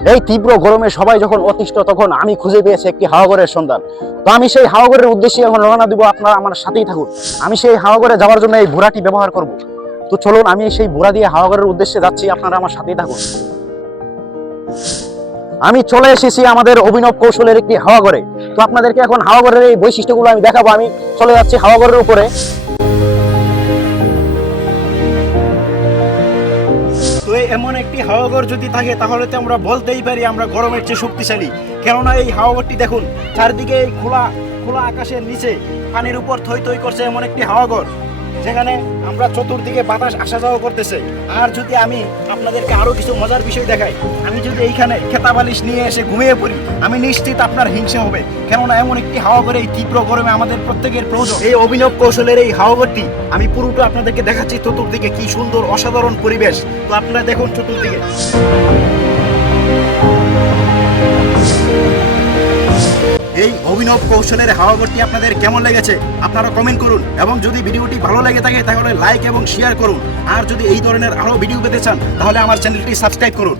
এই তীব্র গরমে সবাই যখন অতিষ্ঠ, তখন আমি খুঁজে পেয়েছি একটি হাওয়াঘরের সন্ধান। তো আমি সেই হাওয়াঘরের উদ্দেশ্যে এখন রওনা দিব, আপনারা আমার সাথেই থাকুন। আমি সেই হাওয়াঘরে যাওয়ার জন্য এই বুড়াটি ব্যবহার করব। তো চলুন, আমি সেই বুড়া দিয়ে হাওয়াঘরের উদ্দেশ্যে যাচ্ছি, আপনারা আমার সাথেই থাকুন। আমি চলে এসেছি আমাদের অভিনব কৌশলের একটি হাওয়াঘরে। তো আপনাদেরকে এখন হাওয়াঘরের এই বৈশিষ্ট্যগুলো আমি দেখাবো। আমি চলে যাচ্ছি হাওয়াঘরের উপরে। তো এমন একটি হাওয়াঘর যদি থাকে, তাহলে তো আমরা বলতেই পারি আমরা গরমের চেয়ে শক্তিশালী। কেননা এই হাওয়াঘরটি দেখুন, চারদিকে এই খোলা খোলা আকাশের নিচে পানির উপর থই থই করছে এমন একটি হাওয়াঘর, যেখানে আমরা চতুর্দিকে বাতাস আসা যাওয়া করতেছে। আর যদি আমি আপনাদেরকে আরো কিছু মজার বিষয় দেখাই, আমি যদি এইখানে খেতা বালিশ নিয়ে এসে ঘুমিয়ে পড়ি, আমি নিশ্চিত আপনার হিংসা হবে। কেননা এমন একটি হাওয়াঘরে এই তীব্র গরমে আমাদের প্রত্যেকের প্রয়োজন। এই অভিনব কৌশলের এই হাওয়াঘরটি আমি পুরোটা আপনাদেরকে দেখাচ্ছি। চতুর্দিকে কি সুন্দর অসাধারণ পরিবেশ। তো আপনারা দেখুন চতুর্দিকে। এই অভিনব কৌশলের হাওয়াঘরটি আপনাদের কেমন লেগেছে আপনারা কমেন্ট করুন, এবং যদি ভিডিওটি ভালো লেগে থাকে তাহলে লাইক এবং শেয়ার করুন। আর যদি এই ধরনের আরো ভিডিও পেতে চান তাহলে আমার চ্যানেলটি সাবস্ক্রাইব করুন।